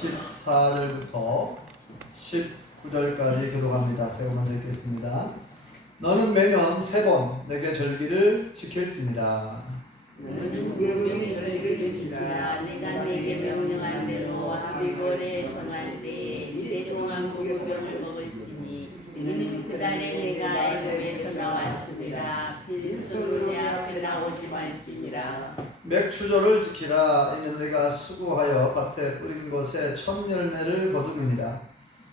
14절부터 19절까지 교독합니다. 제가 먼저 읽겠습니다. 너는 매년 3번 내게 절기를 지킬지니라. 너는 명령의 절기를 지키라. 내가 네게 명령한 대로 하비골에 정할 때에 이래 동안 무교병을 먹을지니 이는 그날에 내가 애굽에서 나왔으리라. 빌수로 내 앞에 나오지 말지니라. 맥추절을 지키라. 이는 내가 수고하여 밭에 뿌린 것에 첫 열매를 거두니라.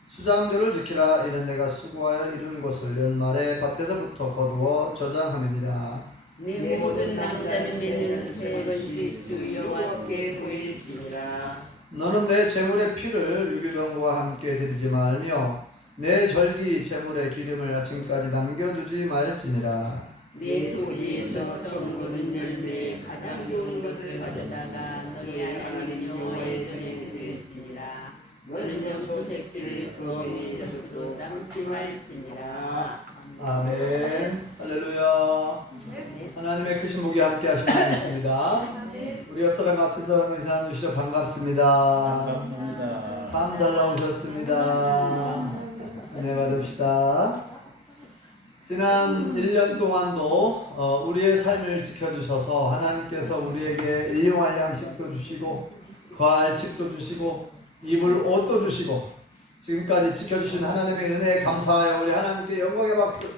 수장절을 지키라. 이는 내가 수고하여 이룬 것을 연말에 밭에서부터 거두어 저장함이니라. 내 모든 남자는 매년 3번씩 주 여호와께 보일지니라. 너는 내 제물의 피를 유교병과 함께 드리지 말며 내 절기 제물의 기름을 아침까지 남겨두지 말지니라. 내 토지에서 처음 보는 열매에 가장 좋은 것을 가져다가 너희 하나님 여호와의 전에 드릴지니라. 너는 염소새끼를 그 어미의 젖으로 삶지 말지니라. 아멘. 할렐루야. 하나님의 크신 복이 함께 하시면 되겠습니다. 우리 옆 사람 앞에 사람 인사 주시죠. 반갑습니다. 참 잘 나오셨습니다. 은혜 받읍시다. 지난 1년 동안도 우리의 삶을 지켜주셔서 하나님께서 우리에게 일용할 양식도 주시고 거할 집도 주시고 입을 옷도 주시고 지금까지 지켜주신 하나님의 은혜에 감사하여 우리 하나님께 영광의 박수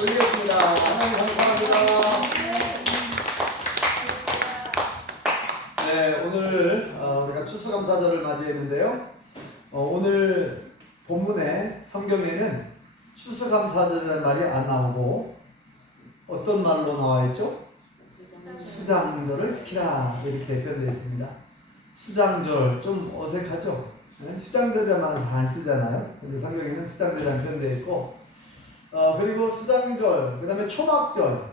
올리겠습니다. 하나님 감사합니다. 네, 오늘 우리가 추수감사절을 맞이했는데요. 오늘 본문의 성경에는 추수감사절이라는 말이 안 나오고 어떤 말로 나와 있죠? 수장절을 지키라 이렇게 표현되어 있습니다. 수장절 좀 어색하죠? 네? 수장절이라는 말은 잘 안 쓰잖아요. 근데 성경에는 수장절이라는 표현되어 있고 그리고 수장절, 그 다음에 초막절,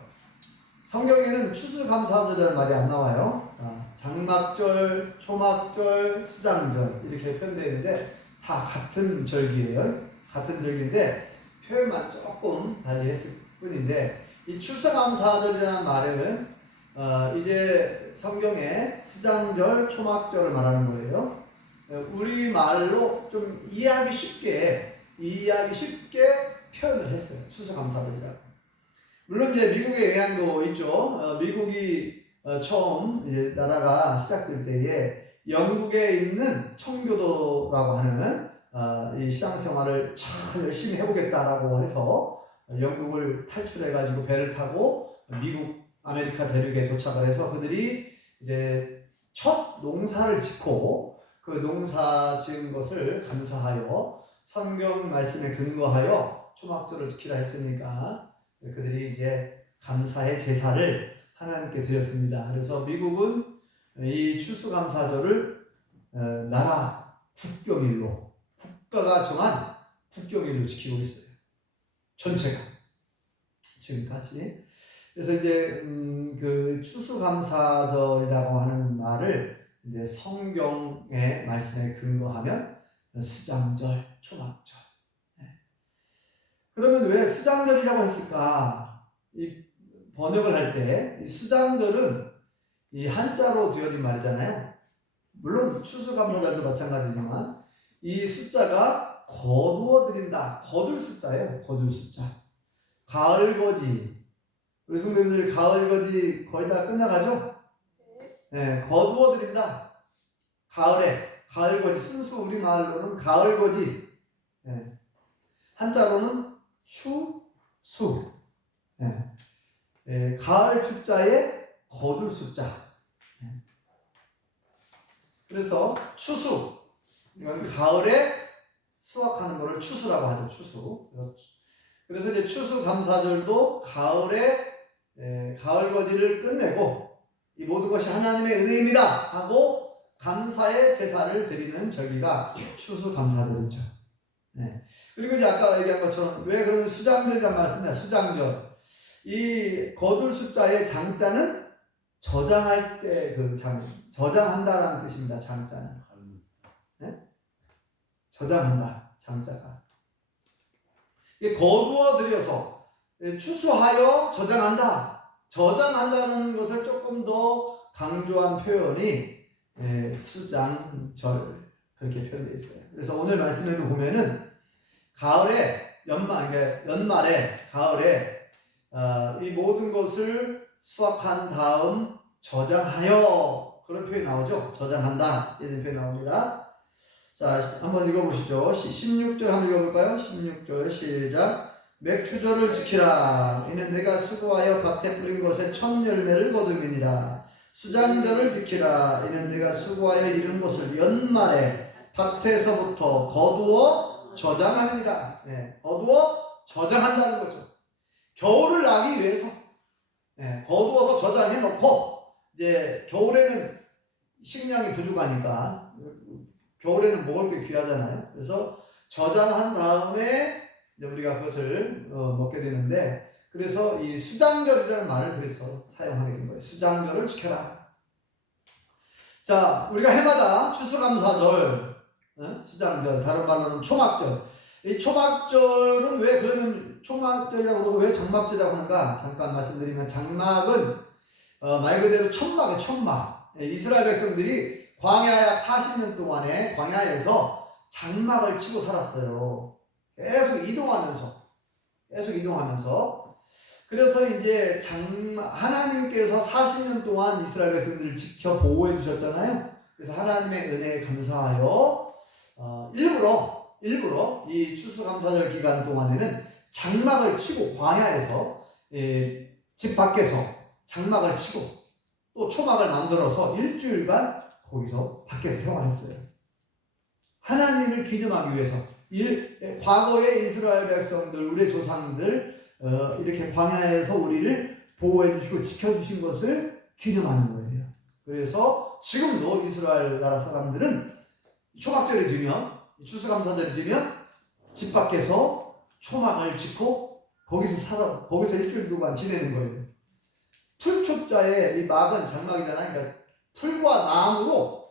성경에는 추수감사절이라는 말이 안 나와요. 장막절, 초막절, 수장절 이렇게 표현되어 있는데 다 같은 절기예요. 같은 절기인데 표현만 조금 달리 했을 뿐인데 이 추수감사절이라는 말은 이제 성경에 수장절, 초막절을 말하는 거예요. 우리말로 좀 이해하기 쉽게 표현을 했어요. 추수감사절이라고. 물론 이제 미국의 영향도 있죠. 미국이 처음 이제 나라가 시작될 때에 영국에 있는 청교도라고 하는 이 신앙생활을 참 열심히 해보겠다라고 해서 영국을 탈출해가지고 배를 타고 미국 아메리카 대륙에 도착을 해서 그들이 이제 첫 농사를 짓고 그 농사 지은 것을 감사하여 성경 말씀에 근거하여 초막절을 지키라 했으니까 그들이 이제 감사의 제사를 하나님께 드렸습니다. 그래서 미국은 이 추수감사절을 나라 국경일로 국가가 정한 국경일로 지키고 있어요. 전체가 지금까지. 그래서 이제 그 추수감사절이라고 하는 말을 이제 성경의 말씀에 근거하면 수장절, 초막절. 그러면 왜 수장절이라고 했을까? 이 번역을 할 때 이 수장절은 이 한자로 되어진 말이잖아요. 물론 추수감사절도 마찬가지지만 이 숫자가 거두어 드린다. 거둘 숫자예요. 거둘 숫자. 가을거지. 의성들들 가을거지 거의 다 끝나가죠? 네, 거두어 드린다. 가을에 가을거지. 순수 우리말로는 가을거지. 네. 한자로는 추수. 네. 네, 가을 추자에 거둘 숫자. 네. 그래서 추수. 이건 가을에 수확하는 것을 추수라고 하죠. 추수. 그래서 이제 추수감사절도 가을에 가을거지를 끝내고 이 모든 것이 하나님의 은혜입니다 하고 감사의 제사를 드리는 절기가 추수감사절이죠. 네. 그리고 이제 아까 얘기한 것처럼 왜 그러면 수장절이라는 말을 쓰냐? 수장절. 이 거둘 숫자의 장자는 저장할 때 저장한다라는 뜻입니다. 장자는. 네? 저장한다. 장자가. 거두어 들여서 추수하여 저장한다. 저장한다는 것을 조금 더 강조한 표현이 수장절 그렇게 표현되어 있어요. 그래서 오늘 말씀을 보면은 가을에 연말에 가을에 이 모든 것을 수확한 다음 저장하여, 그런 표현이 나오죠. 저장한다 이런 표현이 나옵니다. 자, 한번 읽어보시죠. 16절 한번 읽어볼까요? 16절 시작. 맥추절을 지키라. 이는 내가 수고하여 밭에 뿌린 것에 첫 열매를 거두미니라. 수장절을 지키라. 이는 내가 수고하여 이룬 것을 연말에 밭에서부터 거두어 저장하니라. 네, 거두어 저장한다는 거죠. 겨울을 나기 위해서 거두어서 저장해 놓고, 이제 겨울에는 식량이 부족하니까, 겨울에는 먹을 게 귀하잖아요. 그래서 저장한 다음에 이제 우리가 그것을 먹게 되는데, 그래서 이 수장절이라는 말을 그래서 사용하게 된 거예요. 수장절을 지켜라. 자, 우리가 해마다 추수감사절, 수장절, 다른 말로는 초막절. 이 초막절은 왜 그러면 초막절이라고 그러고 왜 장막절이라고 하는가? 잠깐 말씀드리면, 장막은 말 그대로 천막이에요. 천막. 이스라엘 백성들이 광야 약 40년 동안에 광야에서 장막을 치고 살았어요. 계속 이동하면서. 그래서 이제 하나님께서 40년 동안 이스라엘 백성들을 지켜 보호해 주셨잖아요. 그래서 하나님의 은혜에 감사하여 일부러 이 추수감사절 기간 동안에는 장막을 치고, 광야에서 집 밖에서 장막을 치고 또 초막을 만들어서 일주일간 거기서 밖에서 생활했어요. 하나님을 기념하기 위해서. 과거의 이스라엘 백성들, 우리의 조상들 이렇게 광야에서 우리를 보호해 주시고 지켜주신 것을 기념하는 거예요. 그래서 지금도 이스라엘 나라 사람들은 초막절이 되면, 추수감사절이 되면 집 밖에서 초막을 짓고 거기서 일주일 동안 지내는 거예요. 풀초자의 이 막은 장막이잖아요. 그러니까 풀과 나무로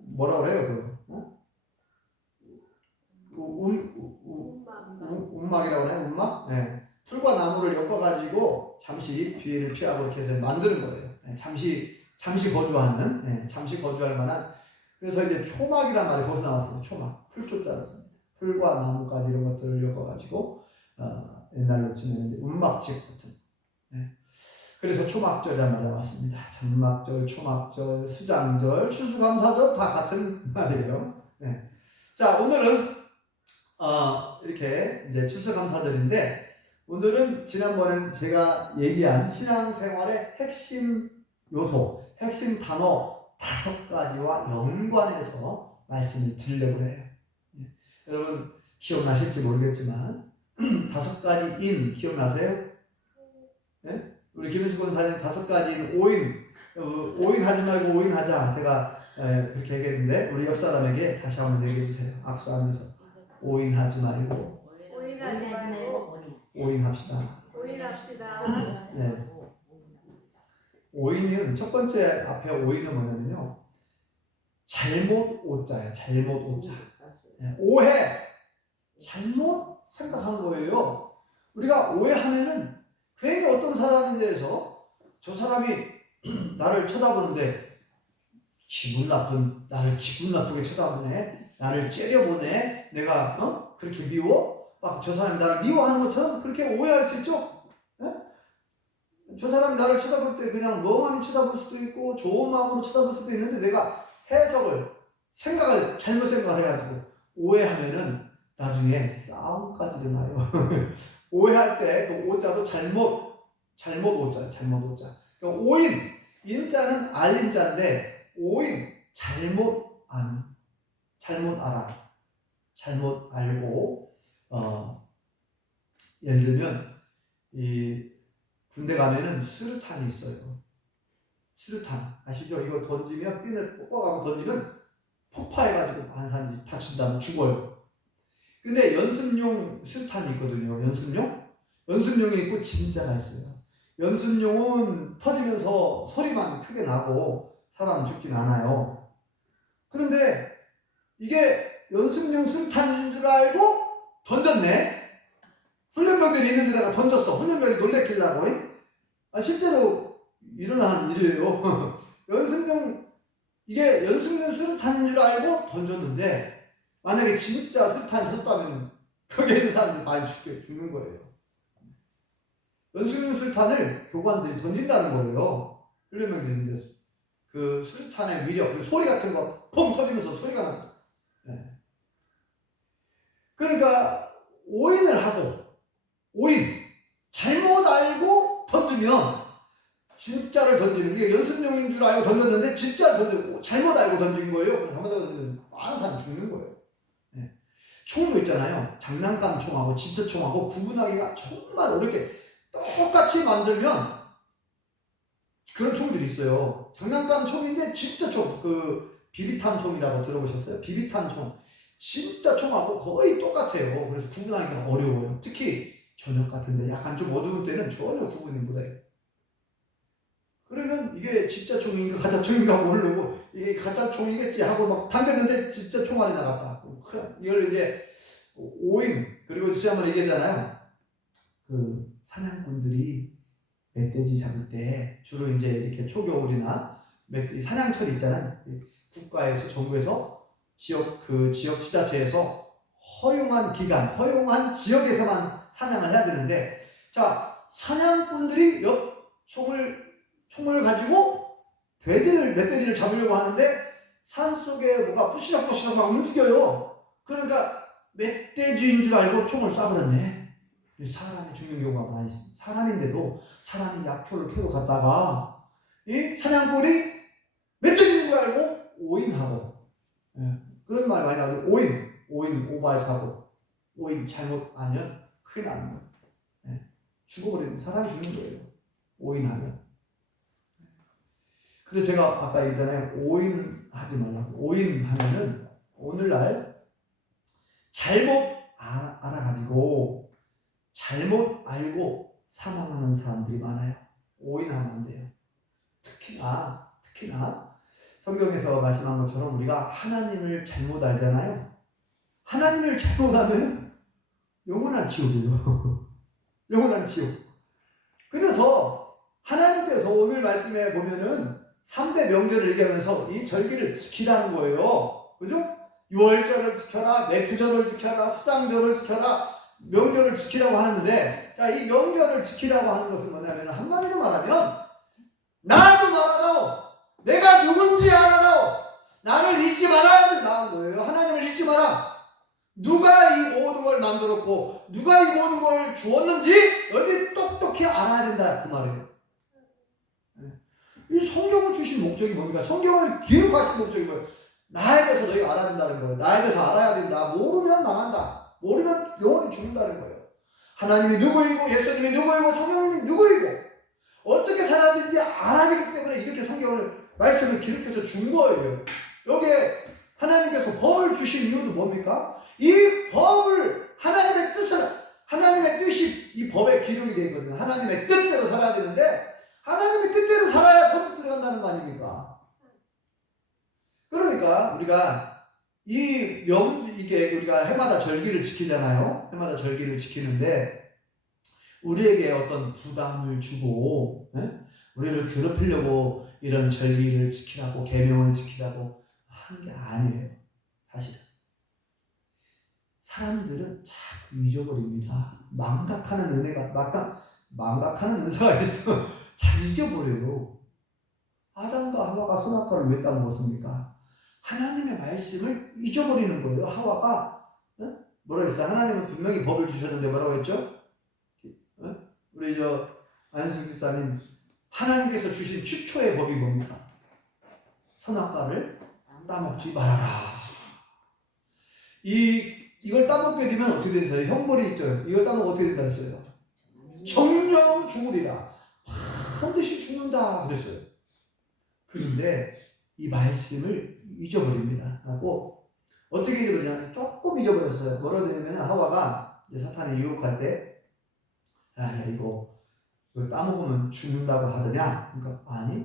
뭐라 그래요? 운막이라고 하나요? 운막? 네. 풀과 나무를 엮어가지고 잠시 비를 피하고 이렇게 해서 만드는 거예요. 네. 잠시 거주하는, 잠시 거주할 만한. 그래서 이제 초막이란 말이 거기서 나왔어요. 초막. 풀초자를 씁니다. 풀과 나무까지 이런 것들을 엮어가지고, 옛날로 치면 이제 운막집 같은. 네. 그래서 초막절이란 말이 나왔습니다. 장막절, 초막절, 수장절, 추수감사절 다 같은 말이에요. 네. 자, 오늘은 이렇게 이제 추수감사절인데, 오늘은 지난번에 제가 얘기한 신앙생활의 핵심 요소, 핵심 단어 5가지와 연관해서 말씀을 드리려고 해요. 여러분 기억나실지 모르겠지만 5가지 기억나세요? 네? 우리 김은수 권사님 5가지 오인 하지 말고 오인 하자, 제가 그렇게 얘기했는데, 우리 옆 사람에게 다시 한번 얘기해 주세요. 악수하면서 오인 하지 말고 오인 합시다. 네. 오인은 첫 번째 앞에 오인은 뭐냐면요, 잘못 오자예요. 잘못 오자. 네. 오해, 잘못 생각한 거예요. 우리가 오해하면은 괜히 어떤 사람에 대해서 저 사람이 나를 쳐다보는데 나를 기분 나쁘게 쳐다보네, 나를 째려보네, 내가 그렇게 미워? 막 저 사람이 나를 미워하는 것처럼 그렇게 오해할 수 있죠? 네? 저 사람이 나를 쳐다볼 때 그냥 멍하니 쳐다볼 수도 있고 좋은 마음으로 쳐다볼 수도 있는데, 내가 잘못 생각을 해가지고 오해하면은 나중에 싸움까지 일어나요. 오해할 때 그 오자도 잘못 오자. 그러니까 오인, 인자는 알인자인데, 오인, 잘못 알아. 잘못 알고, 예를 들면, 이 군대 가면은 수류탄이 있어요. 수류탄. 아시죠? 이거 던지면, 핀을 뽑아가고 던지면 폭파해가지고 반사인지 다친다면 죽어요. 근데 연습용 수류탄이 있거든요. 연습용이 있고 진짜가 있어요. 연습용은 터지면서 소리만 크게 나고 사람 죽진 않아요. 그런데 이게 연습용 수류탄인 줄 알고 던졌네. 훈련병들이 있는 데다가 던졌어. 훈련병이 놀래키려고. 실제로 일어나는 일이에요. 연습용 이게 연습용 수류탄인 줄 알고 던졌는데 만약에 진짜 수류탄이 섰다면 거기에 있는 사람들이 많이 죽는 거예요. 연습용 수류탄을 교관들이 던진다는 거예요. 훈련병들이 있는데 그 수류탄의 위력, 그리고 소리 같은 거 펑 터지면서 소리가 나요. 네. 그러니까 오인을 하고 잘못 알고 던지면 진짜를 던지는 게 연습용인 줄 알고 던졌는데 진짜 던지고 잘못 알고 던진 거예요. 잘못 알고 던지면 많은 사람이 죽는 거예요. 네. 총도 있잖아요. 장난감 총하고 진짜 총하고 구분하기가 정말 어렵게 똑같이 만들면 그런 총들이 있어요. 장난감 총인데 진짜 총, 비비탄 총이라고 들어보셨어요? 비비탄 총. 진짜 총하고 거의 똑같아요. 그래서 구분하기가 어려워요. 특히 저녁 같은데 약간 좀 어두울 때는 전혀 구분이 못해요. 그러면 이게 진짜 총인가 가짜 총인가 모르고 이게 가짜 총이겠지 하고 막 담겼는데 진짜 총알이 나갔다. 이걸 이제 오인, 그리고 지난번에 얘기했잖아요. 사냥꾼들이 멧돼지 잡을 때 주로 이제 이렇게 초겨울이나 멧돼지 사냥철이 있잖아요. 국가에서 정부에서 지역 지자체에서 허용한 기간, 허용한 지역에서만 사냥을 해야 되는데, 자 사냥꾼들이 총을 가지고 멧돼지를 잡으려고 하는데 산속에 뭐가 부시럭부시럭 막 움직여요. 그러니까 멧돼지인 줄 알고 총을 쏴버렸네. 사람이 죽는 경우가 많이 있습니다. 사람인데도 사람이 약초를 캐러 갔다가 이 사냥꾼이 멧돼지인 줄 알고 오인하고, 그런 말 많이 나오죠. 오인 오바의 사고, 오인 잘못 하면 큰일 나는 거예요. 죽어버리는, 사람이 죽는 거예요. 오인하면. 그래서 제가 아까 얘기했잖아요. 오인하지 말라고. 오인하면은 오늘날 잘못 알아가지고 잘못 알고 사망하는 사람들이 많아요. 오인하면 안 돼요. 특히나 성경에서 말씀한 것처럼 우리가 하나님을 잘못 알잖아요. 하나님을 잘못 알면 영원한 지옥이에요. 영원한 지옥. 그래서 하나님께서 오늘 말씀에 보면은 3대 명절을 얘기하면서 이 절기를 지키라는 거예요. 그죠? 유월절을 지켜라, 매주절을 지켜라, 수장절을 지켜라, 명절을 지키라고 하는데, 자, 이 명절을 지키라고 하는 것은 뭐냐면, 한마디로 말하면, 나도 말하라오! 내가 누군지 알아라오! 나를 잊지 말아야 된다는 거예요. 하나님을 잊지 마라! 누가 이 모든 걸 만들었고, 누가 이 모든 걸 주었는지, 여기 똑똑히 알아야 된다. 그 말이에요. 이 성경을 주신 목적이 뭡니까? 성경을 기록하신 목적이 뭐예요? 나에 대해서 너희가 알아야 된다는 거예요. 나에 대해서 알아야 된다. 모르면 망한다. 모르면 영원히 죽는다는 거예요. 하나님이 누구이고 예수님이 누구이고 성령님이 누구이고 어떻게 살아야 되는지 알아야 되기 때문에 이렇게 성경을 말씀을 기록해서 준 거예요. 여기에 하나님께서 법을 주신 이유도 뭡니까? 이 법을 하나님의 뜻이 이 법에 기록이 되어 있거든요. 하나님의 뜻대로 살아야 되는데 하나님의 뜻대로 살아야 천국 들어간다는 거 아닙니까? 그러니까 우리가 이게 우리가 해마다 절기를 지키잖아요. 해마다 절기를 지키는데 우리에게 어떤 부담을 주고 우리를 괴롭히려고 이런 절기를 지키라고 계명을 지키라고 한 게 아니에요. 사실은 사람들은 자꾸 잊어버립니다. 망각하는 은사가 있어. 잘 잊어버려요. 아담과 하와가 선악과를 왜 따먹었습니까? 하나님의 말씀을 잊어버리는 거예요. 하와가 뭐라고 했어요? 하나님은 분명히 법을 주셨는데 뭐라고 했죠? 우리 안승 집사님, 하나님께서 주신 최초의 법이 뭡니까? 선악과를 따먹지 말아라. 이걸 따먹게 되면 어떻게 되는지 형벌이 있죠. 이걸 따먹으면 어떻게 된다 했어요? 정령 죽으리라. 반드시 죽는다 그랬어요. 그런데 이 말씀을 잊어버립니다. 하고 어떻게 잊어버리냐? 조금 잊어버렸어요. 뭐라고 되냐면 하와가 이제 사탄이 유혹할 때, 이거 따먹으면 죽는다고 하더냐? 그러니까 아니,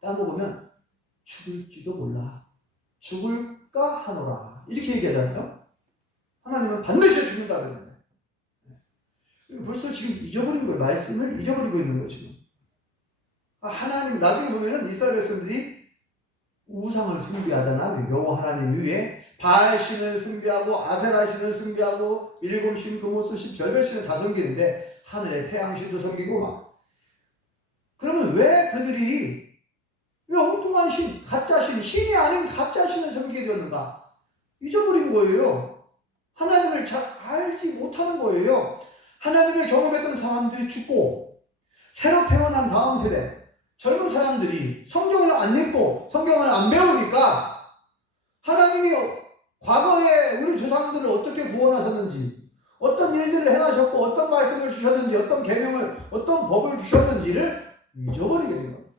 따먹으면 죽을지도 몰라. 죽을까 하노라. 이렇게 얘기하잖아요. 하나님은 반드시 죽는다 그러는데 벌써 지금 잊어버린 거예요. 말씀을 잊어버리고 있는 거예요. 지금 하나님 나중에 보면은 이스라엘 백성들이 우상을 숭배하잖아. 여호와 하나님 위에 바알신을 숭배하고 아세라신을 숭배하고 일곱신, 금오수신, 별별신을 다 섬기는데 하늘의 태양신도 섬기고 막. 그러면 왜 그들이 왜 엉뚱한 신, 가짜 신, 신이 아닌 가짜 신을 섬기게 되었는가? 잊어버린 거예요. 하나님을 잘 알지 못하는 거예요. 하나님을 경험했던 사람들이 죽고 새로 태어난 다음 세대 젊은 사람들이 성경을 안 읽고 성경을 안 배우니까 하나님이 과거에 우리 조상들을 어떻게 구원하셨는지, 어떤 일들을 행하셨고, 어떤 말씀을 주셨는지, 어떤 계명을, 어떤 법을 주셨는지를 잊어버리게 된 겁니다.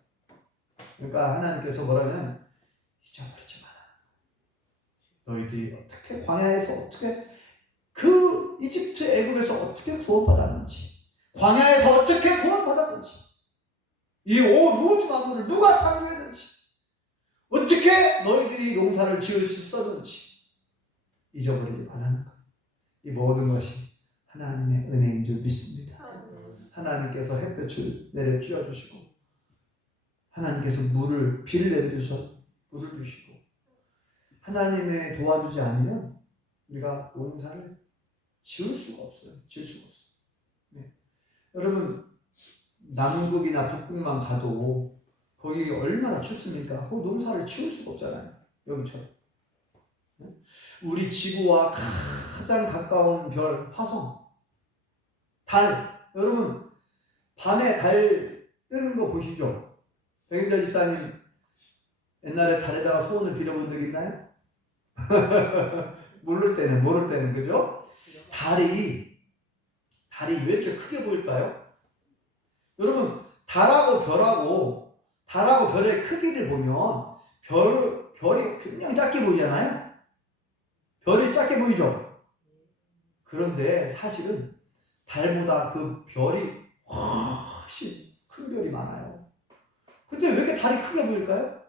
그러니까 하나님께서 뭐라면 잊어버리지 마라. 너희들이 어떻게 광야에서 어떻게 그 이집트 애국에서 어떻게 구원받았는지, 광야에서 어떻게 구원받았는지, 이 온 우주 만물을 누가 창조했는지, 어떻게 너희들이 농사를 지을 수 있었는지 잊어버리지 말라는 것. 이 모든 것이 하나님의 은혜인 줄 믿습니다. 하나님께서 햇볕을 내려 쬐어주시고 하나님께서 비를 내려주셔서 물을 주시고 하나님의 도와주지 않으면 우리가 농사를 지을 수가 없어요. 지을 수가 없어요. 네. 여러분 남극이나 북극만 가도 거기 얼마나 춥습니까? 거기 농사를 지을 수가 없잖아요. 여기처럼. 우리 지구와 가장 가까운 별 화성, 달. 여러분 밤에 달 뜨는 거 보시죠? 백인자 집사님 옛날에 달에다가 소원을 빌어본 적 있나요? 모를 때는 그죠? 달이 왜 이렇게 크게 보일까요? 여러분 달하고 별의 크기를 보면 별이 굉장히 작게 보이잖아요. 별이 작게 보이죠? 그런데 사실은 달보다 그 별이 훨씬 큰 별이 많아요. 근데 왜 이렇게 달이 크게 보일까요?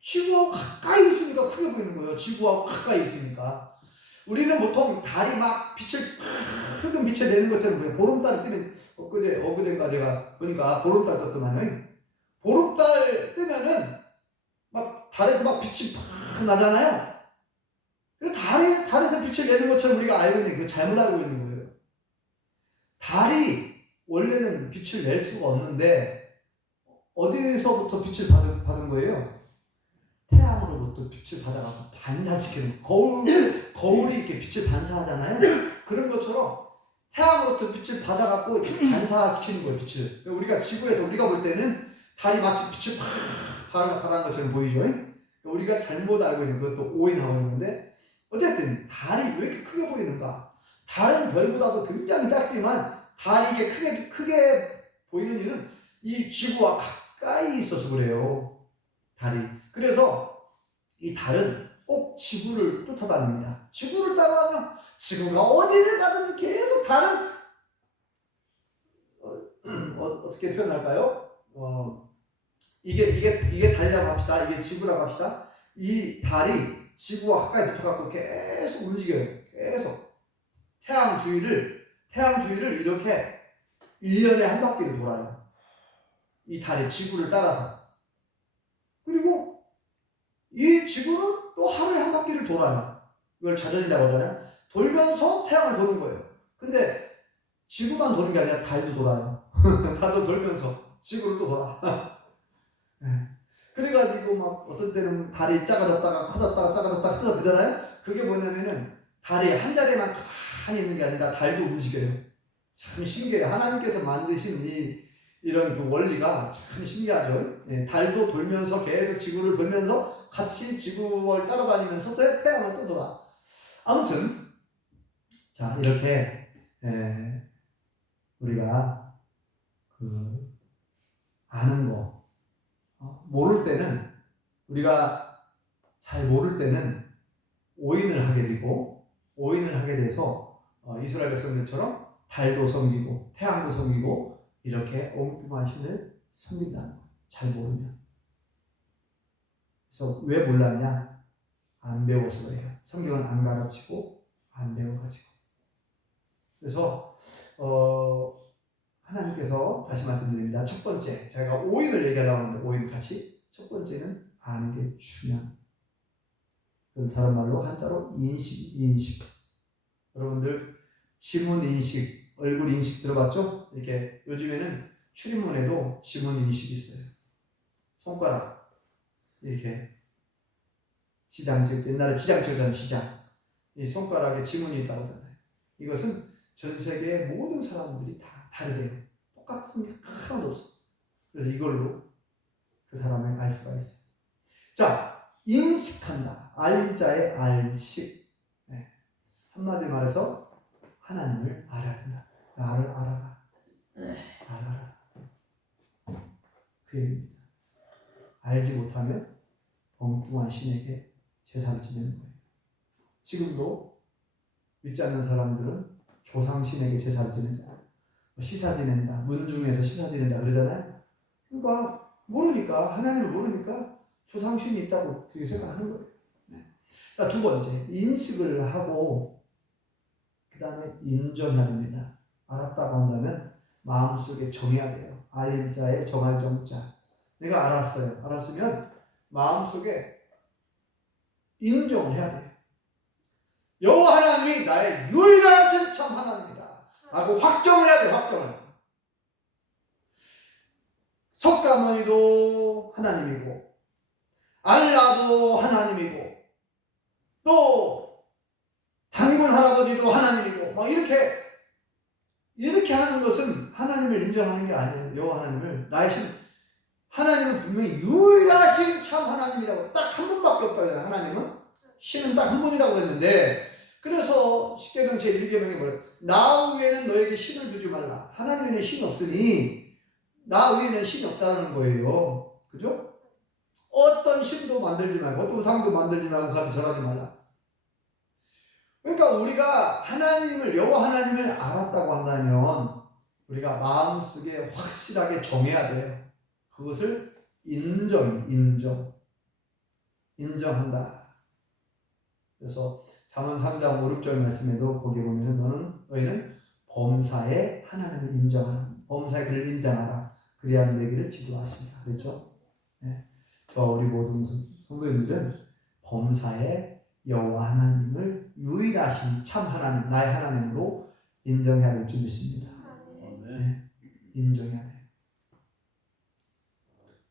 지구하고 가까이 있으니까 크게 보이는 거예요. 지구하고 가까이 있으니까. 우리는 보통 달이 막 큰 빛을 내는 것처럼 보여요. 보름달이 뜨는, 어그제인가 제가 보니까 보름달 떴더만요. 보름달 뜨면은 막 달에서 막 빛이 팍 나잖아요. 달에서 빛을 내는 것처럼 우리가 알고 있는 게 잘못 알고 있는 거예요. 달이 원래는 빛을 낼 수가 없는데 어디서부터 빛을 받은 거예요? 태양으로부터 빛을 받아가서 반사시키는 거울이 이렇게 빛을 반사하잖아요. 그런 것처럼 태양으로부터 빛을 받아갖고 반사시키는 거예요. 빛을. 우리가 지구에서 우리가 볼 때는 달이 마치 빛을 받은 것처럼 보이죠. 우리가 잘못 알고 있는 그것도 오인하고 있는데 어쨌든 달이 왜 이렇게 크게 보이는가? 다른 별보다도 굉장히 작지만 달이 이게 크게 보이는 이유는 이 지구와 가까이 있어서 그래요. 달이. 그래서 이 달은 꼭 지구를 쫓아다닙니다. 지구를 따라다녀. 지구가 어디를 가든지 계속 달은 어떻게 표현할까요? 이게 달이라고 합시다. 이게 지구라고 합시다. 이 달이 지구와 가까이 붙어갖고 계속 움직여요. 계속 태양 주위를 이렇게 1년에 한 바퀴를 돌아요. 이 달이 지구를 따라서. 그리고 이 지구는 또 하루에 한 바퀴를 돌아요. 이걸 자전이라고 하잖아요. 돌면서 태양을 도는 거예요. 근데 지구만 도는 게 아니라 달도 돌아요. 달도 돌면서 지구를 또 돌아. 네. 그래가지고 막 어떤 때는 달이 작아졌다가 커졌다가 작아졌다가 커졌잖아요. 그게 뭐냐면은 달이 한 자리에만 가만히 있는 게 아니라 달도 움직여요. 참 신기해요. 하나님께서 만드신 이런 그 원리가 참 신기하죠. 예, 달도 돌면서 계속 지구를 돌면서 같이 지구를 따라다니면서 태양을 또 돌아. 아무튼 자 이렇게 우리가 아는 거 모를 때는 우리가 잘 모를 때는 오인을 하게 되고 오인을 하게 돼서 이스라엘 백성들처럼 달도 섬기고 태양도 섬기고 이렇게 엉뚱한 신을 섬긴다는 거예요. 잘 모르면. 그래서 왜 몰랐냐? 안 배워서 그래요. 성경을 안 가르치고 안 배워가지고. 그래서 하나님께서 다시 말씀드립니다. 첫 번째, 제가 오인을 얘기하려고 하는데 오인 같이. 첫 번째는 아는 게 중요한. 그 다른 말로 한자로 인식. 여러분들 지문 인식, 얼굴 인식 들어봤죠? 이렇게 요즘에는 출입문에도 지문 인식이 있어요. 손가락 이렇게 지장 찍을 때 옛날에 지장 찍었잖아요. 지장. 이 손가락에 지문이 있다고 하잖아요. 이것은 전 세계의 모든 사람들이 다 다르대요. 똑같은 게 하나도 없어. 그래서 이걸로 그 사람을 알 수가 있어요. 자, 인식한다. 알자의 알식. 네. 한마디 말해서 하나님을 알아야 된다. 나를 알아라. 알아라. 그 얘기입니다. 알지 못하면 엉뚱한 신에게 제사를 지내는 거예요. 지금도 믿지 않는 사람들은 조상신에게 제사를 지낸다. 시사 지낸다. 문중에서 시사 지낸다 그러잖아요. 그러니까 모르니까, 하나님을 모르니까 조상신이 있다고 그렇게 생각하는 거예요. 네. 자, 두 번째, 인식을 하고 그 다음에 인정해야 됩니다. 알았다고 한다면 마음속에 정해야 돼요. 알인자에 정할 정자. 내가 알았어요. 알았으면 마음속에 인정해야 돼요. 여호와 하나님이 나의 유일하신 참 하나님이다 라고 확정을 해야 돼요. 확정을. 석가모니도 하나님이고 알라도 하나님이고 또 단군 할아버지도 하나님이고 막 이렇게 하는 것은 하나님을 인정하는 게 아니에요. 여호와 하나님을 나의 신 하나님은 분명히 유일하신 참 하나님이라고 딱 한 분밖에 없다고요. 하나님은 신은 딱 한 분이라고 했는데 그래서 십계명 제1계명에 뭐래요? 나 외에는 너에게 신을 두지 말라. 하나님에는 신이 없으니 나 외에는 신이 없다는 거예요. 그죠? 어떤 신도 만들지 말고 어떤 우상도 만들지 말고 가도 절하지 말라. 그러니까 우리가 하나님을 여호와 하나님을 알았다고 한다면 우리가 마음속에 확실하게 정해야 돼요. 그것을 인정한다. 그래서 잠언 3장 5, 6절 말씀에도 거기에 보면은 너희는 범사에 하나님을 인정하라. 범사에 그를 인정하라. 그리하면 내 길을 지도하신다. 그렇죠? 네. 우리 모든 성도님들은 범사에 여호와 하나님을 유일하신 참 하나님, 나의 하나님으로 인정해야 될 줄 믿습니다. 네. 인정해야 돼요.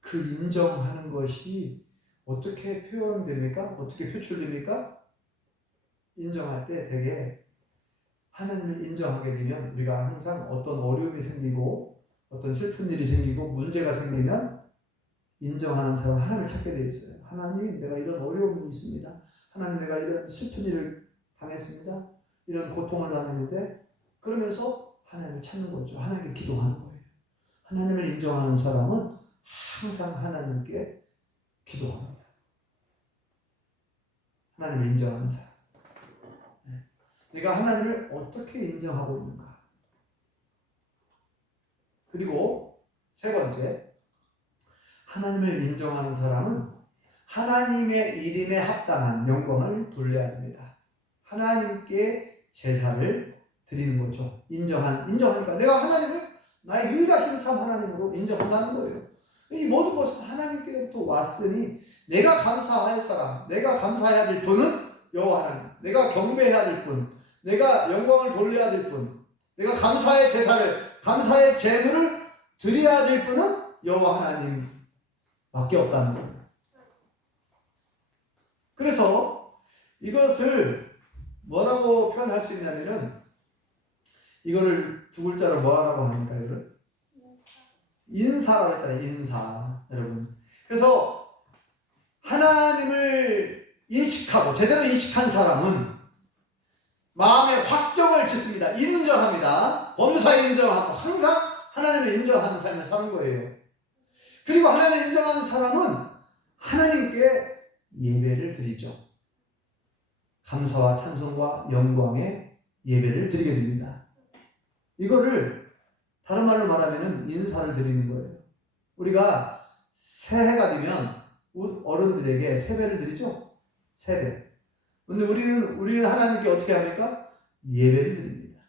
그 인정하는 것이 어떻게 표현됩니까? 어떻게 표출됩니까? 인정할 때 되게 하나님을 인정하게 되면 우리가 항상 어떤 어려움이 생기고 어떤 슬픈 일이 생기고 문제가 생기면 인정하는 사람 하나님을 찾게 되어 있어요. 하나님, 내가 이런 어려움이 있습니다. 하나님, 내가 이런 슬픈 일을 당했습니다. 이런 고통을 당했는데 그러면서 하나님을 찾는 거죠. 하나님께 기도하는 거예요. 하나님을 인정하는 사람은 항상 하나님께 기도합니다. 하나님을 인정하는 사람. 내가 하나님을 어떻게 인정하고 있는가? 그리고 세 번째, 하나님을 인정하는 사람은 하나님의 이름에 합당한 영광을 돌려야 됩니다. 하나님께 제사를 드리는 거죠. 인정하니까 내가 하나님을 나의 유일하신 참 하나님으로 인정한다는 거예요. 이 모든 것은 하나님께로부터 왔으니 내가 감사할 사람, 내가 감사해야 될 분은 여호와 하나님, 내가 경배해야 될 분, 내가 영광을 돌려야 될 분, 내가 감사의 제사를, 감사의 제물을 드려야 될 분은 여호와 하나님밖에 없다는 거예요. 그래서 이것을 뭐라고 표현할 수 있냐면은 이거를 두 글자로 뭐라고 합니까? 이거를 인사라고 했잖아요. 인사, 여러분. 그래서 하나님을 인식하고 제대로 인식한 사람은 마음에 확정을 짓습니다. 인정합니다. 범사에 인정하고 항상 하나님을 인정하는 삶을 사는 거예요. 그리고 하나님을 인정하는 사람은 하나님께 예배를 드리죠. 감사와 찬송과 영광의 예배를 드리게 됩니다. 이거를 다른 말로 말하면 인사를 드리는 거예요. 우리가 새해가 되면 어른들에게 세배를 드리죠. 세배. 근데 우리는 하나님께 어떻게 합니까? 예배를 드립니다.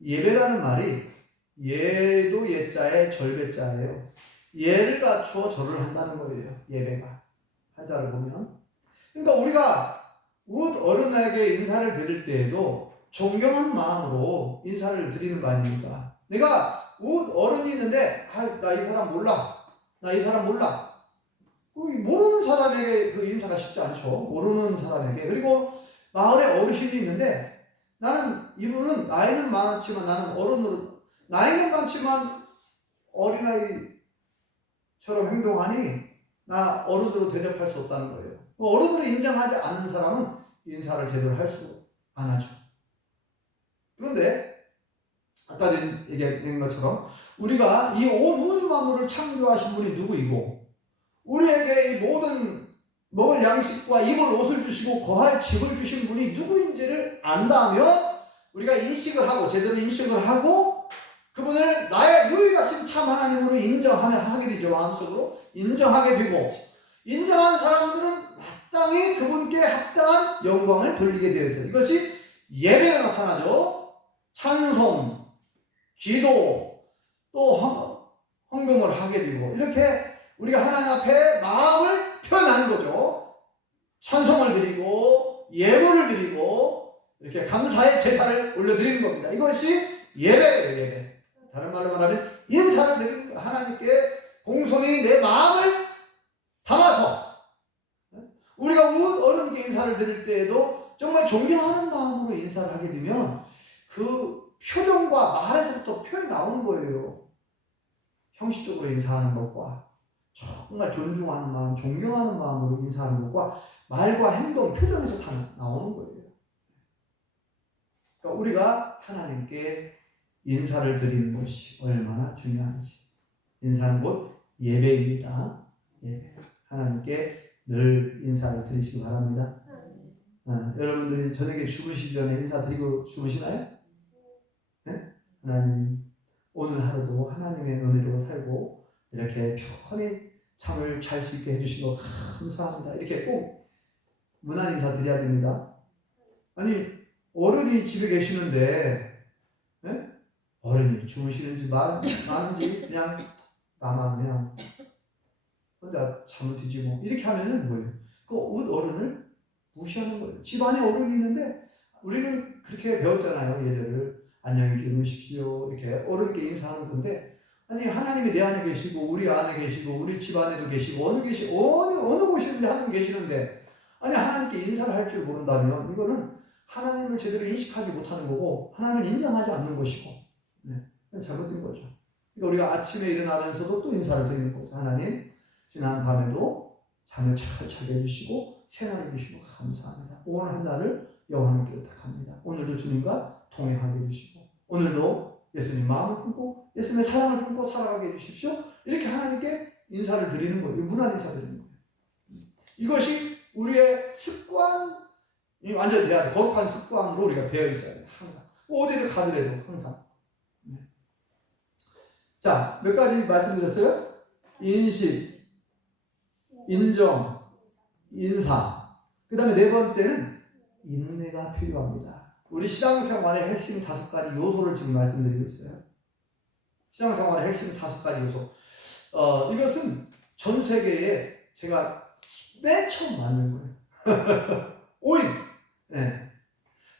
예배라는 말이 예도 예자의 절배자예요. 예를 갖추어 절을 한다는 거예요. 예배가 한자를 보면. 그러니까 우리가 우리 어른에게 인사를 드릴 때에도 존경한 마음으로 인사를 드리는 거 아닙니까? 내가 우리 어른이 있는데 나 이 사람 몰라. 나 이 사람 몰라. 모르는 사람에게 그 인사가 쉽지 않죠. 모르는 사람에게. 그리고 마을에 어르신이 있는데 나는 이분은 나이는 많았지만 나는 어른으로 나이는 많지만 어린아이처럼 행동하니 나 어른으로 대접할 수 없다는 거예요. 어른으로 인정하지 않는 사람은 인사를 제대로 할 수 안 하죠. 그런데 아까 얘기한 것처럼 우리가 이 온 만물을 창조하신 분이 누구이고 우리에게 이 모든 먹을 양식과 입을 옷을 주시고 거할 집을 주신 분이 누구인지를 안다면 우리가 인식을 하고 제대로 인식을 하고 그분을 나의 유일하신 참 하나님으로 하게 되죠. 마음속으로 인정하게 되고 인정한 사람들은 마땅히 그분께 합당한 영광을 돌리게 되어 있어요. 이것이 예배가 나타나죠. 찬송, 기도, 또 헌금을 하게 되고 이렇게 우리가 하나님 앞에 마음을 표현하는 거죠. 찬송을 드리고 예물을 드리고 이렇게 감사의 제사를 올려드리는 겁니다. 이것이 예배예요. 예배. 다른 말로 말하면 인사를 드리는 하나님께 공손히 내 마음을 담아서 우리가 어른께 인사를 드릴 때에도 정말 존경하는 마음으로 인사를 하게 되면 그 표정과 말에서부터 표현이 나오는 거예요. 형식적으로 인사하는 것과 정말 존중하는 마음, 존경하는 마음으로 인사하는 것과 말과 행동, 표정에서 다 나오는 거예요. 그러니까 우리가 하나님께 인사를 드리는 것이 얼마나 중요한지. 인사는 곧 예배입니다. 예배. 하나님께 늘 인사를 드리시기 바랍니다. 여러분들이 저녁에 주무시기 전에 인사드리고 주무시나요? 네? 하나님, 오늘 하루도 하나님의 은혜로 살고 이렇게 편히 잠을 잘 수 있게 해주신 거 감사합니다. 이렇게 꼭 문안 인사 드려야 됩니다. 아니 어른이 집에 계시는데 네? 어른이 주무시는지 많은지 그냥 나만 그냥 혼자 잠을 드지 뭐 이렇게 하면은 뭐예요? 그 어른을 무시하는 거예요. 집안에 어른이 있는데 우리는 그렇게 배웠잖아요. 예배를 안녕히 주무십시오 이렇게 어른께 인사하는 건데 아니 하나님이 내 안에 계시고 우리 안에 계시고 우리 집 안에도 계시고 어느 곳이든지 하나님 계시는데 아니 하나님께 인사를 할 줄 모른다면 이거는 하나님을 제대로 인식하지 못하는 거고 하나님을 인정하지 않는 것이고 잘못된 거죠. 그러니까 우리가 아침에 일어나면서도 또 인사를 드리는 거죠. 하나님 지난 밤에도 잠을 잘 자게 해주시고 새날을 주시고 감사합니다. 오늘 한 날을 여호와님께 부탁합니다. 오늘도 주님과 동행하게 해주시고 오늘도 예수님 마음을 품고 예수님의 사랑을 품고 살아가게 해주십시오. 이렇게 하나님께 인사를 드리는 거예요. 문안 인사 드리는 거예요. 이것이 우리의 습관이 완전히 거룩한 습관으로 우리가 배어 있어야 돼요. 항상 어디를 가더라도 항상. 자, 몇 가지 말씀드렸어요? 인식, 인정, 인사. 그 다음에 네 번째는 인내가 필요합니다. 우리 신앙생활의 핵심 5가지 요소를 지금 말씀드리고 있어요. 신앙생활의 핵심 5가지 요소. 이것은 전 세계에 제가 맨 처음 만든 거예요. 5인. 네.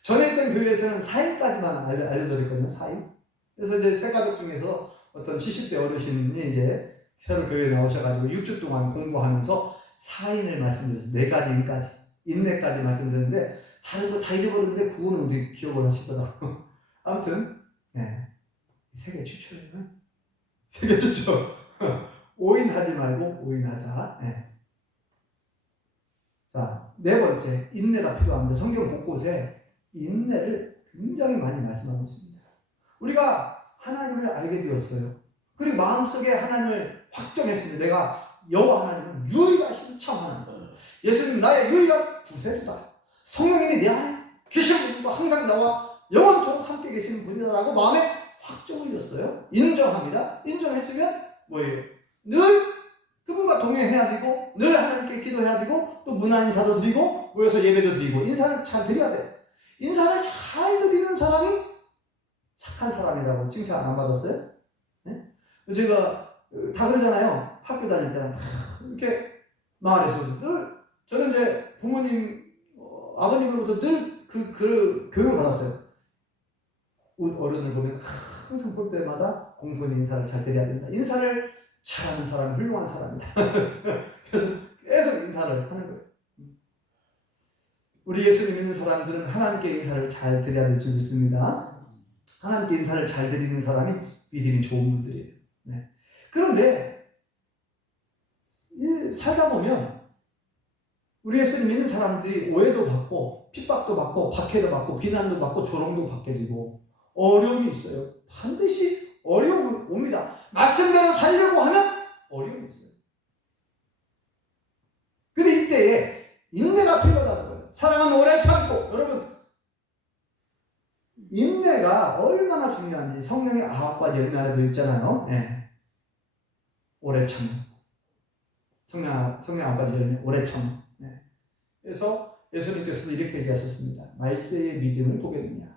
전에 있던 교회에서는 4인까지만 알려드렸거든요. 4인. 그래서 이제 세 가족 중에서 어떤 70대 어르신이 이제 새로 교회에 나오셔가지고 6주 동안 공부하면서 4인을 말씀드렸어요. 4가지 인까지. 인내까지 말씀드렸는데 다른 거 다 잊어버렸는데 그거는 되게 기억을 하시더라고요. 아무튼 네. 세계 최초예요. 세계 최초. 5인 하지 말고 5인 하자. 네. 자, 네 번째 인내가 필요합니다. 성경 곳곳에 인내를 굉장히 많이 말씀하고 있습니다. 우리가 하나님을 알게 되었어요. 그리고 마음속에 하나님을 확정했습니다. 내가 여호와 하나님은 유일하신 참 하나님. 예수님 나의 유일한 구세주다. 성령님이 내 안에 계시는 분과 항상 나와 영원토록 함께 계시는 분이다라고 마음에 확정을 줬어요. 인정합니다. 인정했으면 뭐예요? 늘 그분과 동행해야 되고 늘 하나님께 기도해야 되고 또 문안 인사도 드리고 모여서 예배도 드리고 인사를 잘 드려야 돼. 인사를 잘 드리는 사람이 착한 사람이라고 칭찬 안 받았어요? 네? 제가 다 그러잖아요. 학교 다닐 때는 다 이렇게 말했어요. 늘 저는 이제 부모님, 아버님으로부터 늘 그 교육을 받았어요. 어른을 보면 항상 볼 때마다 공손히 인사를 잘 드려야 된다. 인사를 잘하는 사람은 훌륭한 사람이다. 그래서 계속 인사를 하는 거예요. 우리 예수님 믿는 사람들은 하나님께 인사를 잘 드려야 될 줄 믿습니다. 하나님께 인사를 잘 드리는 사람이 믿음이 좋은 분들이에요. 네. 그런데 살다 보면 우리 예수님 믿는 사람들이 오해도 받고 핍박도 받고 박해도 받고 비난도 받고 조롱도 받게 되고 어려움이 있어요. 반드시 어려움이 옵니다. 말씀대로 살려고 하면 어려움이 있어요. 근데 이때에 인내가 필요하다는 거예요. 사랑은 오래 참고. 여러분, 인내가 얼마나 중요한지 성령의 9가지 열매 안에도 있잖아요. 네. 오래 참고. 성령 9가지 열매, 오래 참고. 네. 그래서 예수님께서도 이렇게 얘기하셨습니다. 말세의 믿음을 보겠느냐.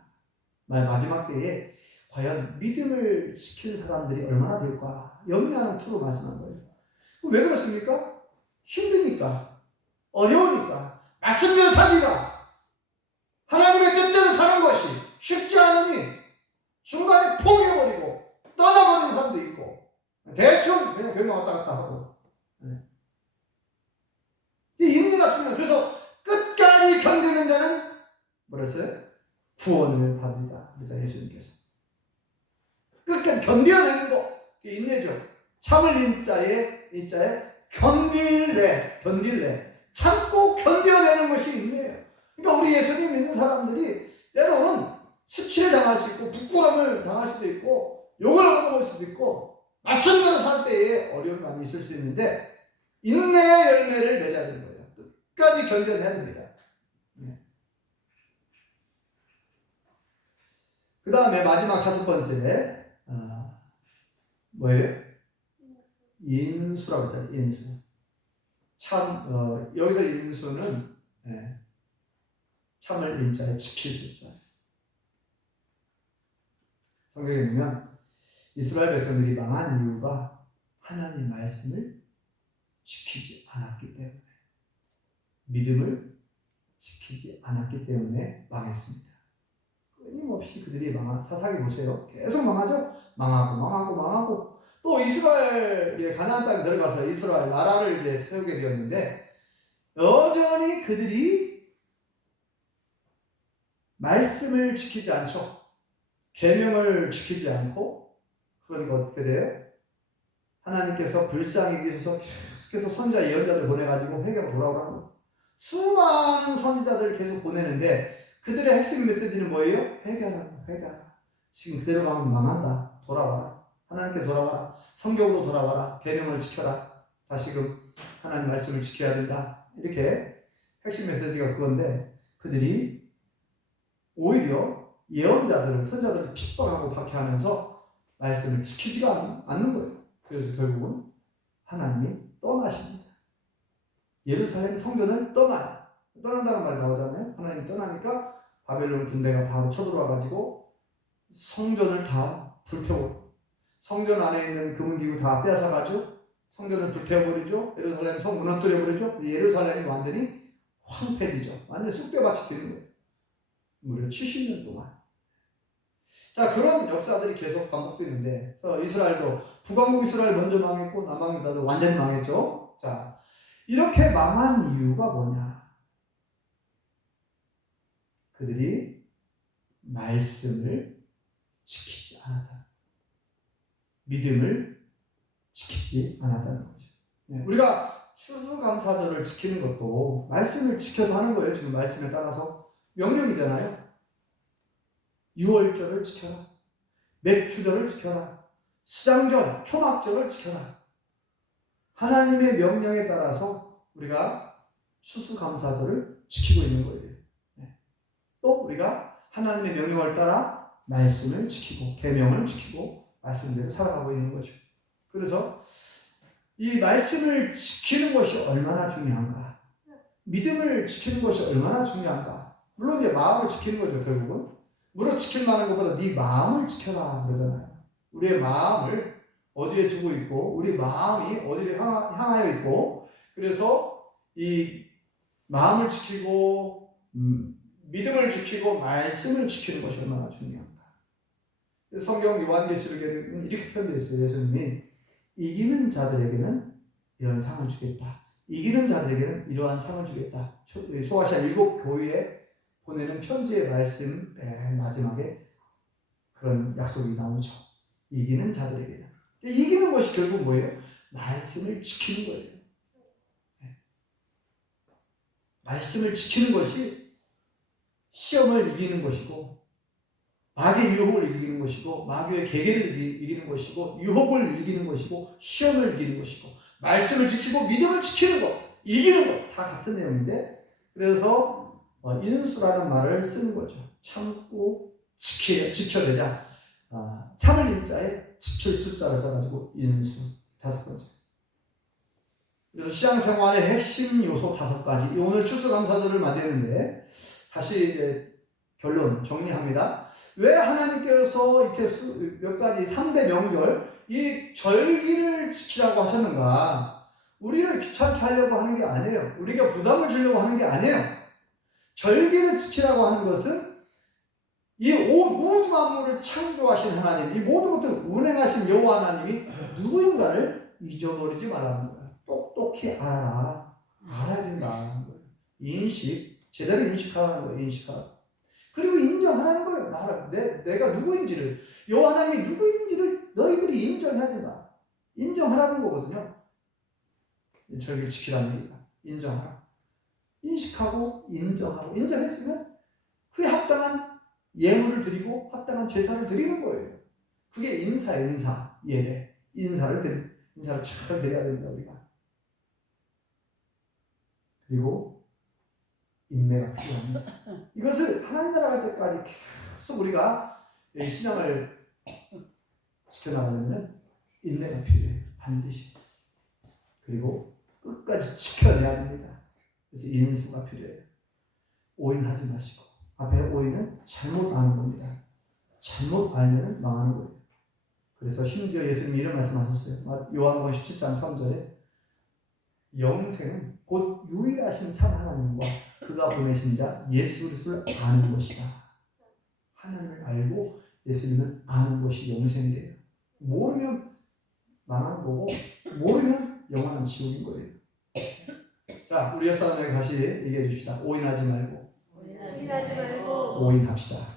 마지막 때에 과연 믿음을 지키는 사람들이 얼마나 될까 염려하는 투로 말씀한 거예요. 왜 그렇습니까? 힘드니까, 어려우니까, 말씀대로 살기가, 하나님의 뜻대로 사는 것이 쉽지 않으니 중간에 포기해버리고 떠나버리는 사람도 있고 대충 그냥 교회만 왔다 갔다 하고. 이 인내가 중요해요. 그래서 끝까지 견디는 자는 뭐랬어요? 구원을 받으리라. 그죠? 예수님께서 끝까지 견뎌내는 거, 그게 인내죠. 참을 인자에 견딜래 참고 견뎌내는 것이 인내예요. 그러니까 우리 예수님 믿는 사람들이 때로는 수치를 당할 수 있고 부끄러움을 당할 수도 있고 욕을 얻어먹을 수도 있고 말씀대로 살 때에 어려움이 많이 있을 수 있는데 인내의 열매를 맺어야 되는 거예요. 끝까지 견뎌내야 됩니다. 그 다음에 마지막 5번째 뭐예요? 인수라고 했잖아요. 인수. 여기서 인수는 참을 인자에 지킬 수 있잖아요. 성경에 보면 이스라엘 백성들이 망한 이유가 하나님 말씀을 지키지 않았기 때문에, 믿음을 지키지 않았기 때문에 망했습니다. 끊임없이 그들이 사사기 보세요. 계속 망하죠? 망하고 또 이스라엘의 가나안 땅에 들어가서 이스라엘 나라를 이제 세우게 되었는데 여전히 그들이 말씀을 지키지 않죠. 계명을 지키지 않고. 그러니까 어떻게 돼요? 하나님께서 불쌍히 여기셔서 계속해서 선지자 예언자들 보내가지고 회개하고 돌아오라는 거예요. 수많은 선지자들을 계속 보내는데 그들의 핵심 메시지는 뭐예요? 회개하라. 지금 그대로 가면 망한다. 돌아와라. 하나님께 돌아와라. 성경으로 돌아와라. 계명을 지켜라. 다시금 하나님 말씀을 지켜야 된다. 이렇게 핵심 메시지가 그건데 그들이 오히려 예언자들을, 선자들을 핍박하고 박해하면서 말씀을 지키지가 않는 거예요. 그래서 결국은 하나님이 떠나십니다. 예루살렘 성전을 떠난다는 말이 나오잖아요. 하나님이 떠나니까 바벨론 군대가 바로 쳐들어와가지고 성전을 다 불태워. 성전 안에 있는 금은기구 다 빼앗아가지고 성전을 불태워버리죠. 예루살렘 성 무너뜨려버리죠. 예루살렘이 완전히 황폐되죠. 완전 쑥대밭이 되는 거예요. 무려 70년 동안. 자, 그런 역사들이 계속 반복되는데, 이스라엘도 북왕국 이스라엘 먼저 망했고 남왕국 나도 완전히 망했죠. 자, 이렇게 망한 이유가 뭐냐? 그들이 말씀을 지키지 않았다. 믿음을 지키지 않았다는 거죠. 우리가 추수감사절을 지키는 것도 말씀을 지켜서 하는 거예요. 지금 말씀에 따라서 명령이잖아요. 유월절을 지켜라. 맥주절을 지켜라. 수장절, 초막절을 지켜라. 하나님의 명령에 따라서 우리가 추수감사절을 지키고 있는 거예요. 또 우리가 하나님의 명령을 따라 말씀을 지키고 계명을 지키고 말씀대로 살아가고 있는 거죠. 그래서 이 말씀을 지키는 것이 얼마나 중요한가, 믿음을 지키는 것이 얼마나 중요한가. 물론 이제 마음을 지키는 거죠. 결국은 무릇 지킬 만한 것보다 네 마음을 지켜라 그러잖아요. 우리의 마음을 어디에 두고 있고 우리 마음이 어디를 향하여 있고 그래서 이 마음을 지키고 믿음을 지키고 말씀을 지키는 것이 얼마나 중요한가. 성경 요한계시록에는 이렇게 표현되어 있어요. 예수님이 이기는 자들에게는 이런 상을 주겠다. 이기는 자들에게는 이러한 상을 주겠다. 소아시아 7교회에 보내는 편지의 말씀 맨 마지막에 그런 약속이 나오죠. 이기는 자들에게는. 이기는 것이 결국 뭐예요? 말씀을 지키는 거예요. 네. 말씀을 지키는 것이 시험을 이기는 것이고 마귀의 유혹을 이기는 것이고 마귀의 계계를 이기는 것이고 유혹을 이기는 것이고 시험을 이기는 것이고 말씀을 지키고 믿음을 지키는 것, 이기는 것 다 같은 내용인데 그래서 인수라는 말을 쓰는 거죠. 참고 지켜내자. 참을 인자에 지킬 숫자를 써가지고 인수 5번째. 그래서 신앙생활의 핵심 요소 5가지. 오늘 추수감사절을 맞이했는데 다시 이제 결론 정리합니다. 왜 하나님께서 이렇게 몇 가지 3대 명절 이 절기를 지키라고 하셨는가? 우리를 귀찮게 하려고 하는 게 아니에요. 우리가 부담을 주려고 하는 게 아니에요. 절기를 지키라고 하는 것은 이 우주 만물을 창조하신 하나님, 이 모든 것들을 운행하신 여호와 하나님이 누구인가를 잊어버리지 말라는 거예요. 똑똑히 알아라. 알아야 된다는 거예요. 인식, 제대로 인식하라는 거예요. 인식하라. 그리고 인정하라는 거예요. 내가 누구인지를, 여호와 하나님이 누구인지를 너희들이 인정해야 된다. 인정하라는 거거든요. 절기를 지키라는 얘기가. 인정하라. 인식하고 인정하고 인정했으면 그에 합당한 예물을 드리고 합당한 제사를 드리는 거예요. 그게 인사예요. 인사. 예배. 인사를 잘 드려야 됩니다. 우리가. 그리고 인내가 필요합니다. 이것을 하나님 나라 갈 때까지 계속 우리가 신앙을 지켜나가려면 인내가 필요해요. 반드시. 그리고 끝까지 지켜내야 됩니다. 그래서 인수가 필요해요. 오인하지 마시고. 앞에 오인은 잘못 아는 겁니다. 잘못 알면 망하는 거예요. 그래서 심지어 예수님이 이런 말씀하셨어요. 요한복음 17장 3절에 영생은 곧 유일하신 참 하나님과 그가 보내신 자 예수 그리스도를 아는 것이다. 하나님을 알고 예수님을 아는 것이 영생이래요. 모르면 망하는 거고 모르면 영원한 지옥인 거예요. 자, 우리 옆사람에게 다시 얘기해 줍시다. 오인하지 말고 오인합시다.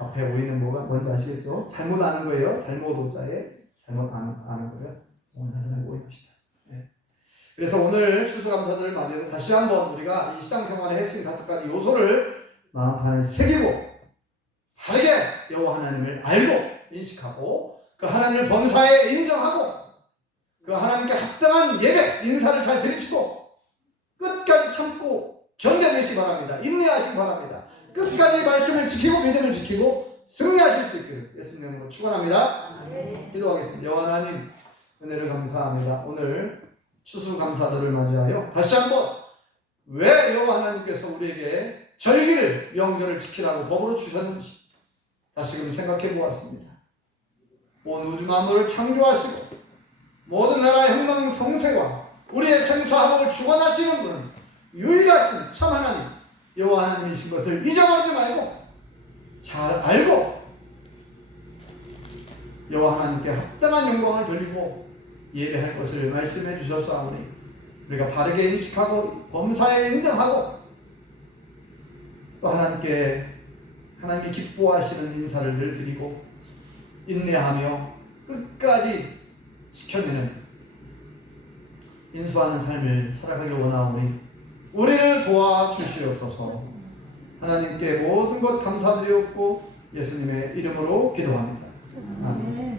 앞에 오인은 뭔지 아시겠죠? 잘못 아는 거예요. 잘못 오자에 잘못 아는 거예요. 오인하지 말고 오인합시다. 네. 그래서 오늘 추수감사절을 맞이해서 다시 한번 우리가 이 일상생활의 핵심 5가지 요소를 마음 안에 새기고 바르게 여호와 하나님을 알고 인식하고 그 하나님을 범사에 인정하고 그 하나님께 합당한 예배 인사를 잘 드리시고 끝까지 참고 견뎌내시 바랍니다. 인내하시기 바랍니다. 끝까지 말씀을 지키고 믿음을 지키고 승리하실 수 있기를 예수님 이름으로 축원합니다. 기도하겠습니다. 여호와 하나님 은혜를 감사합니다. 오늘 추수감사절을 맞이하여 다시 한번 왜 여호와 하나님께서 우리에게 절기를 명절을 지키라고 법으로 주셨는지 다시금 생각해 보았습니다. 온 우주 만물을 창조하시고 모든 나라의 흥망성쇠와 우리의 생사함을 주관하시는 분은 유일하신 참 하나님 여호와 하나님이신 것을 잊어버리지 말고 잘 알고 여호와 하나님께 합당한 영광을 돌리고 예배할 것을 말씀해 주셨사오니 우리가 바르게 인식하고 범사에 인정하고 또 하나님께 기뻐하시는 인사를 늘 드리고 인내하며 끝까지 지켜내는 인수하는 삶을 살아가길 원하오니 우리를 도와주시옵소서. 하나님께 모든 것 감사드리옵고 예수님의 이름으로 기도합니다. 아멘.